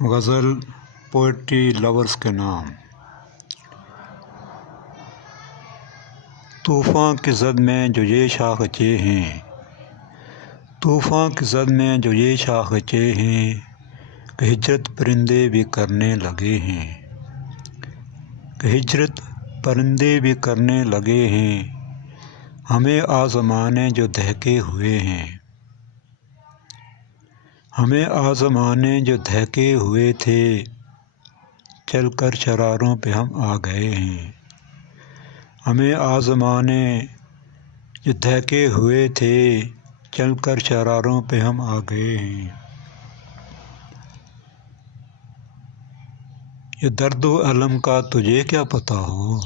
غزل poetry lovers کے نام۔ طوفان کی زد میں جو یہ شاخچے ہیں، طوفان کی زد میں جو یہ شاخچے ہیں، کہ ہجرت پرندے بھی کرنے لگے ہیں، کہ ہجرت پرندے بھی کرنے لگے ہیں، ہمیں آزمانے جو دہکے ہوئے ہیں، ہمیں آزمانے جو دہکے ہوئے تھے، چل کر شراروں پہ ہم آ گئے ہیں، ہمیں آزمانے جو دہکے ہوئے تھے، چل کر شراروں پہ ہم آ گئے ہیں۔ یہ درد و الم کا تجھے کیا پتہ ہو،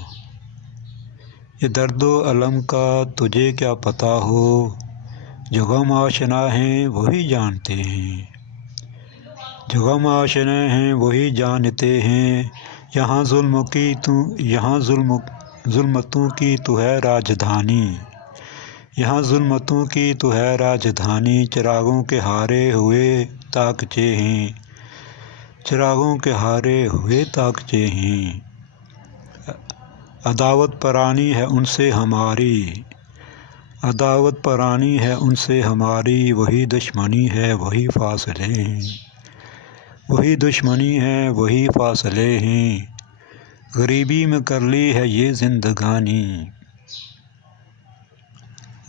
یہ درد و الم کا تجھے کیا پتہ ہو، جو غم آشنا ہیں وہی جانتے ہیں، جو غم آشنا ہیں وہی جانتے ہیں، یہاں ظلمتوں کی تو ہے راجدھانی، یہاں ظلمتوں کی تو ہے راجدھانی، چراغوں کے ہارے ہوئے طاقچے ہیں، چراغوں کے ہارے ہوئے طاقچے ہیں، عداوت پرانی ہے ان سے ہماری، عداوت پرانی ہے ان سے ہماری، وہی دشمنی ہے وہی فاصلے ہیں، وہی دشمنی ہے وہی فاصلے ہیں، غریبی میں کر لی ہے یہ زندگانی،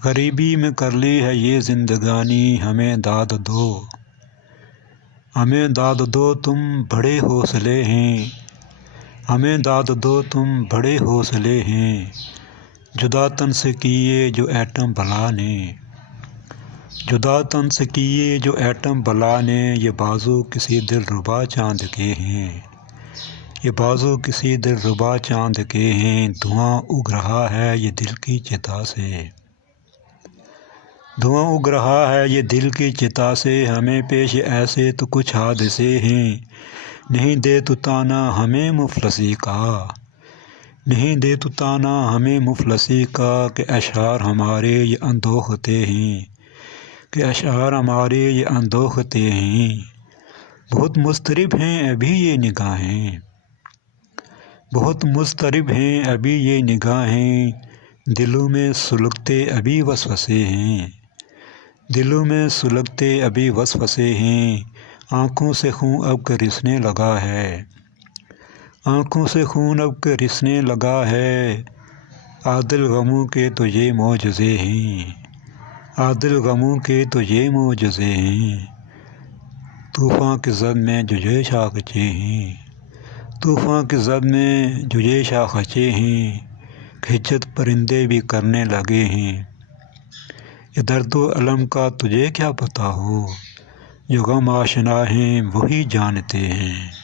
غریبی میں کر لی ہے یہ زندگانی، ہمیں داد دو، ہمیں داد دو تم بڑے حوصلے ہیں، ہمیں داد دو تم بڑے حوصلے ہیں، جدا تن سے کیے جو ایٹم بلا نے، جدا تن سے کیے جو ایٹم بلا نے، یہ بازو کسی دلربا چاند کے ہیں، یہ بازو کسی دلربا چاند کے ہیں، دھواں اگ رہا ہے یہ دل کی چتا سے، دھواں اگ رہا ہے یہ دل کی چتا سے، ہمیں پیش ایسے تو کچھ حادثے ہیں، نہیں دے تو تانا ہمیں مفلسی کا، نہیں دے تو تانا ہمیں مفلسی کا، کہ اشعار ہمارے یہ اندوختے ہیں، کہ اشعار ہمارے یہ اندوختے ہیں، بہت مضطرب ہیں ابھی یہ نگاہیں، بہت مضطرب ہیں ابھی یہ نگاہیں، دلوں میں سلگتے ابھی وسوسے ہیں، دلوں میں سلگتے ابھی وسوسے ہیں، آنکھوں سے خون اب کے رسنے لگا ہے، آنکھوں سے خون اب کے رسنے لگا ہے، عادل غموں کے تو یہ معجزے ہیں، عادل غموں کے تو یہ معجزے ہیں، طوفان کی زد میں جو یہ شاخچے ہیں، طوفان کی زد میں جو یہ شاخچے ہیں، کہ ہجرت پرندے بھی کرنے لگے ہیں، یہ درد و الم کا تجھے کیا پتہ ہو، جو غم آشنا ہیں وہی جانتے ہیں۔